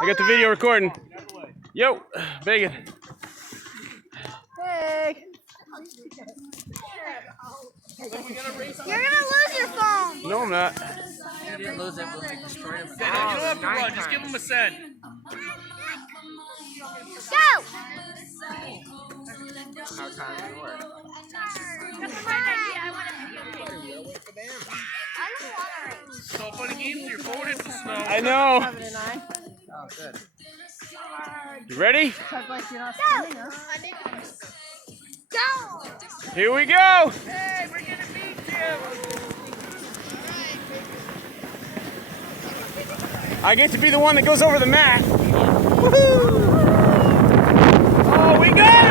I got the video recording. Yo, Bacon. Hey. You're gonna lose your phone. No, I'm not. You didn't lose it when we destroyed him. You don't have to run, just give him a send. Go! How time did it work? So funny games, your phone hits the snow. I know. 7 and 9. Oh, good. You ready? Sounds like you're not spinning, huh? Go! Here we go. Hey, we're gonna beat you. I get to be the one that goes over the mat. Woohoo! Oh, we got it!